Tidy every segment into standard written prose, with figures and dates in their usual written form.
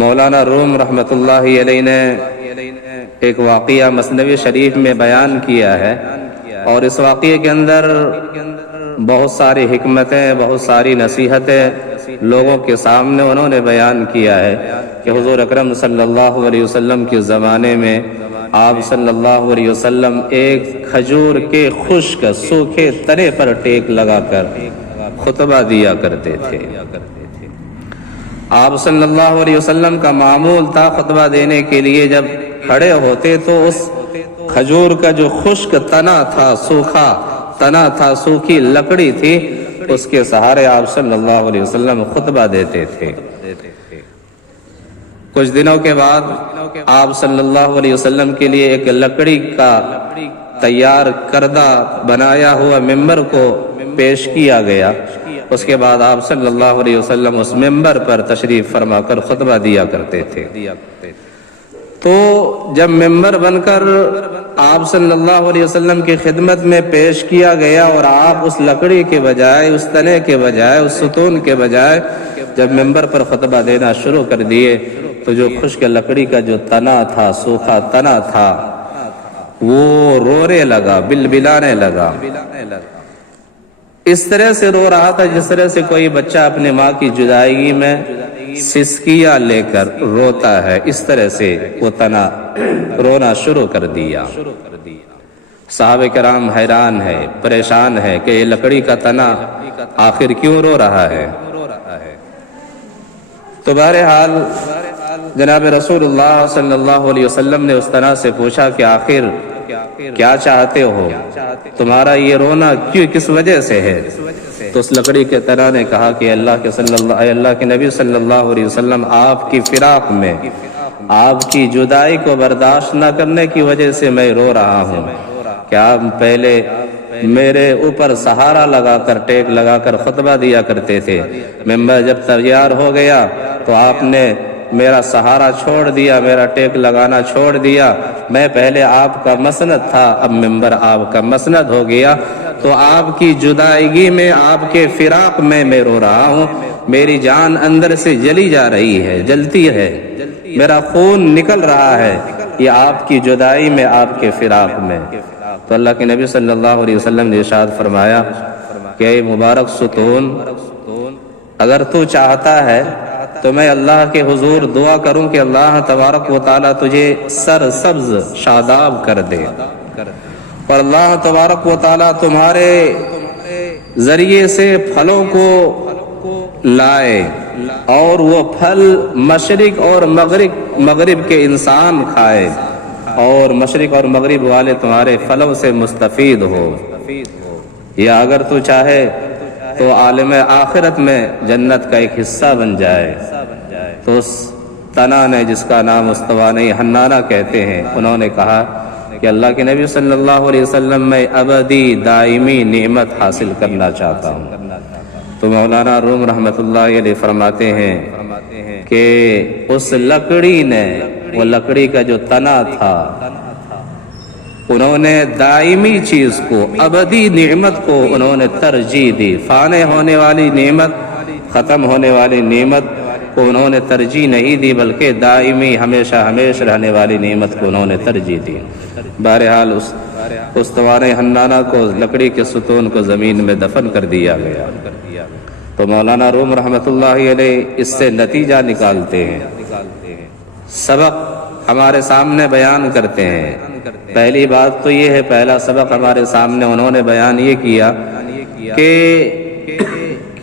مولانا روم رحمۃ اللہ علیہ نے ایک واقعہ مثنوی شریف میں بیان کیا ہے، اور اس واقعے کے اندر بہت ساری حکمتیں، بہت ساری نصیحتیں لوگوں کے سامنے انہوں نے بیان کیا ہے کہ حضور اکرم صلی اللہ علیہ وسلم کے زمانے میں آپ صلی اللہ علیہ وسلم ایک کھجور کے خشک سوکھے تنے پر ٹیک لگا کر خطبہ دیا کرتے تھے۔ آپ صلی اللہ علیہ وسلم کا معمول تھا خطبہ دینے کے لیے جب کھڑے ہوتے تو اس کھجور کا جو خشک تنا تھا، سوکھا تنا تھا، سوکھی لکڑی تھی، اس کے سہارے آپ صلی اللہ علیہ وسلم خطبہ دیتے تھے۔ کچھ دنوں کے بعد آپ صلی اللہ علیہ وسلم کے لیے ایک لکڑی کا تیار کردہ بنایا ہوا ممبر کو پیش کیا گیا۔ اس کے بعد آپ صلی اللہ علیہ وسلم اس ممبر پر تشریف فرما کر خطبہ دیا کرتے تھے۔ تو جب ممبر بن کر آپ صلی اللہ علیہ وسلم کی خدمت میں پیش کیا گیا اور آپ اس لکڑی کے بجائے، اس تنے کے بجائے، اس ستون کے بجائے جب ممبر پر خطبہ دینا شروع کر دیے تو جو خشک لکڑی کا جو تنا تھا، سوکھا تنا تھا، وہ رونے لگا، بلبلانے لگا۔ اس طرح سے رو رہا تھا جس طرح سے کوئی بچہ اپنے ماں کی جدائیگی میں سسکیاں لے کر روتا ہے، اس طرح سے وہ تنا رونا شروع کر دیا۔ صحابہ کرام حیران ہے، پریشان ہے کہ یہ لکڑی کا تنا آخر کیوں رو رہا ہے۔ تو بہرحال جناب رسول اللہ صلی اللہ علیہ وسلم نے اس تنا سے پوچھا کہ آخر کیا چاہتے ہو، تمہارا یہ رونا کس وجہ سے ہے؟ تو اس لکڑی کے تنا نے کہا کہ اللہ کے نبی صلی اللہ علیہ وسلم، آپ کی فراق میں، آپ کی جدائی کو برداشت نہ کرنے کی وجہ سے میں رو رہا ہوں کہ آپ پہلے میرے اوپر سہارا لگا کر، ٹیک لگا کر خطبہ دیا کرتے تھے، ممبر جب تیار ہو گیا تو آپ نے میرا سہارا چھوڑ دیا، میرا ٹیک لگانا چھوڑ دیا۔ میں پہلے آپ کا مسند تھا، اب ممبر آپ کا مسند ہو گیا، تو آپ کی جدائیگی میں، آپ کے فراق میں رو رہا ہوں۔ میری جان اندر سے جلی جا رہی ہے، جلتی ہے، میرا خون نکل رہا ہے، یہ آپ کی جدائی میں، آپ کے فراق میں۔ تو اللہ کے نبی صلی اللہ علیہ وسلم نے ارشاد فرمایا کہ اے مبارک ستون، اگر تو چاہتا ہے تو میں اللہ کے حضور دعا کروں کہ اللہ تبارک و تعالیٰ تجھے سر سبز شاداب کر دے، اور اللہ تبارک و تعالیٰ تمہارے ذریعے سے پھلوں کو لائے، اور وہ پھل مشرق اور مغرب کے انسان کھائے، اور مشرق اور مغرب والے تمہارے پھلوں سے مستفید ہو، یا اگر تو چاہے تو عالم آخرت میں جنت کا ایک حصہ بن جائے۔ تو اس تنا نے، جس کا نام استوانہ حنانہ کہتے ہیں، انہوں نے کہا کہ اللہ کے نبی صلی اللہ علیہ وسلم، میں ابدی دائمی نعمت حاصل کرنا چاہتا ہوں۔ تو مولانا روم رحمۃ اللہ علیہ فرماتے ہیں کہ اس لکڑی نے، وہ لکڑی کا جو تنا تھا، انہوں نے دائمی چیز کو، ابدی نعمت کو انہوں نے ترجیح دی۔ فانی ہونے والی نعمت، ختم ہونے والی نعمت کو انہوں نے ترجیح نہیں دی، بلکہ دائمی، ہمیشہ رہنے والی نعمت کو انہوں نے ترجیح دی۔ بہرحال اس استوانہ حنانہ کو، لکڑی کے ستون کو زمین میں دفن کر دیا گیا۔ تو مولانا روم رحمۃ اللہ علیہ اس سے نتیجہ نکالتے ہیں، سبق ہمارے سامنے بیان کرتے ہیں۔ پہلی بات تو یہ ہے، پہلا سبق ہمارے سامنے انہوں نے بیان یہ کیا کہ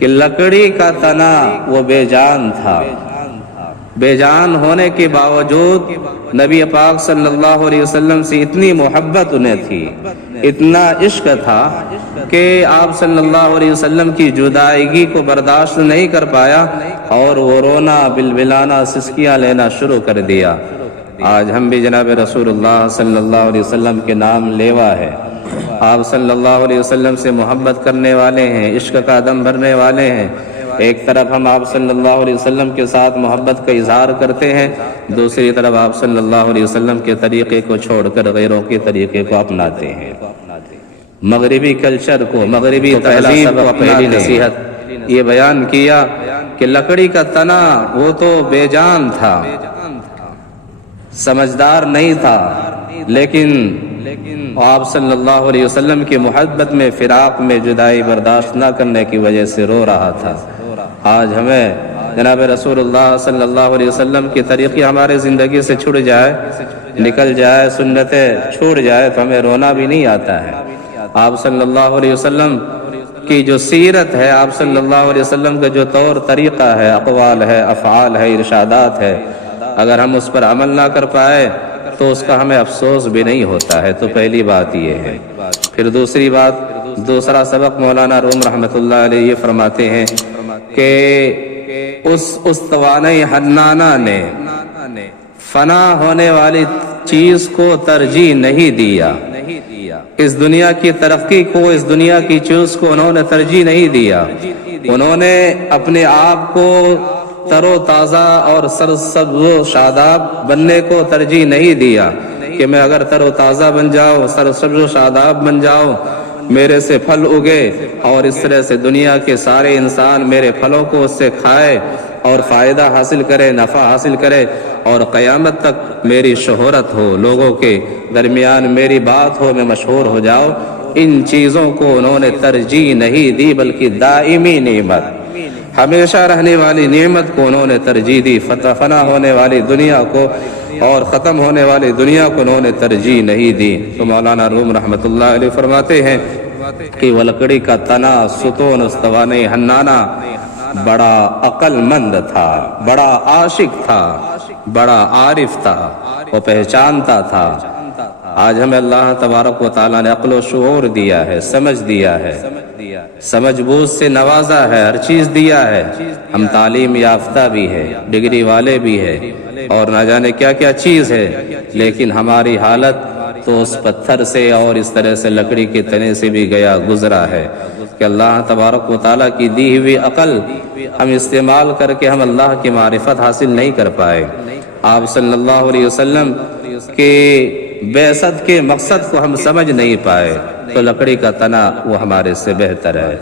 لکڑی کا تنا وہ بے جان تھا، بے جان ہونے کے باوجود نبی پاک صلی اللہ علیہ وسلم سے اتنی محبت انہیں تھی، اتنا عشق تھا کہ آپ صلی اللہ علیہ وسلم کی جدائیگی کو برداشت نہیں کر پایا، اور وہ رونا، بلبلانا، سسکیاں لینا شروع کر دیا۔ آج ہم بھی جناب رسول اللہ صلی اللہ علیہ وسلم کے نام لیوا ہے، آپ صلی اللہ علیہ وسلم سے محبت کرنے والے ہیں، عشق کا دم بھرنے والے ہیں۔ ایک طرف ہم آپ صلی اللہ علیہ وسلم کے ساتھ محبت کا اظہار کرتے ہیں، دوسری طرف آپ صلی اللہ علیہ وسلم کے طریقے کو چھوڑ کر غیروں کے طریقے کو اپناتے ہیں، مغربی کلچر کو، مغربی تہذیب کو، پہلی نصیحت یہ بیان کیا کہ لکڑی کا تنا وہ تو بے جان تھا، سمجھدار نہیں تھا، لیکن آپ صلی اللہ علیہ وسلم کی محبت میں، فراق میں جدائی برداشت نہ کرنے کی وجہ سے رو رہا تھا۔ آج ہمیں جناب رسول اللہ صلی اللہ علیہ وسلم کی طریقے ہمارے زندگی سے چھوٹ جائے، نکل جائے، سنتیں چھوٹ جائے تو ہمیں رونا بھی نہیں آتا ہے۔ آپ صلی اللہ علیہ وسلم کی جو سیرت ہے، آپ صلی اللہ علیہ وسلم کا جو طور طریقہ ہے، اقوال ہے، افعال ہے، ارشادات ہے، اگر ہم اس پر عمل نہ کر پائے تو اس کا ہمیں افسوس بھی نہیں ہوتا ہے۔ تو پہلی بات یہ ہے۔ پھر دوسری بات، دوسرا سبق مولانا روم رحمۃ اللہ علیہ یہ فرماتے ہیں کہ اس توانائی حنانہ نے فنا ہونے والی چیز کو ترجیح نہیں دیا، اس دنیا کی ترقی کو، اس دنیا کی چیز کو انہوں نے ترجیح نہیں دیا۔ انہوں نے اپنے آپ کو تر و تازہ اور سرسبز و شاداب بننے کو ترجیح نہیں دیا کہ میں اگر تر و تازہ بن جاؤں، سرسبز و شاداب بن جاؤں، میرے سے پھل اگے اور اس طرح سے دنیا کے سارے انسان میرے پھلوں کو اس سے کھائے اور فائدہ حاصل کرے، نفع حاصل کرے اور قیامت تک میری شہرت ہو، لوگوں کے درمیان میری بات ہو، میں مشہور ہو جاؤں۔ ان چیزوں کو انہوں نے ترجیح نہیں دی، بلکہ دائمی نعمت، ہمیشہ رہنے والی نعمت کو انہوں نے ترجیح دی۔ فنا ہونے والی دنیا کو اور ختم ہونے والی دنیا کو انہوں نے ترجیح نہیں دی۔ تو مولانا روم رحمۃ اللہ علیہ فرماتے ہیں کہ وہ لکڑی کا تنا، ستون، استوانے حنانہ بڑا عقل مند تھا، بڑا عاشق تھا، بڑا عارف تھا، وہ پہچانتا تھا۔ آج ہمیں اللہ تبارک و تعالیٰ نے عقل و شعور دیا ہے، سمجھ دیا ہے، سمجھ بوجھ سے نوازا ہے، ہر چیز دیا ہے۔ ہم تعلیم یافتہ بھی ہے، ڈگری والے بھی ہے اور نہ جانے کیا کیا چیز ہے، لیکن ہماری حالت تو اس پتھر سے اور اس طرح سے لکڑی کے تنے سے بھی گیا گزرا ہے کہ اللہ تبارک و تعالیٰ کی دی ہوئی عقل ہم استعمال کر کے ہم اللہ کی معرفت حاصل نہیں کر پائے۔ آپ صلی اللہ علیہ وسلم کے بعثت کے مقصد کو ہم سمجھ نہیں پائے، تو لکڑی کا تنا وہ ہمارے سے بہتر ہے۔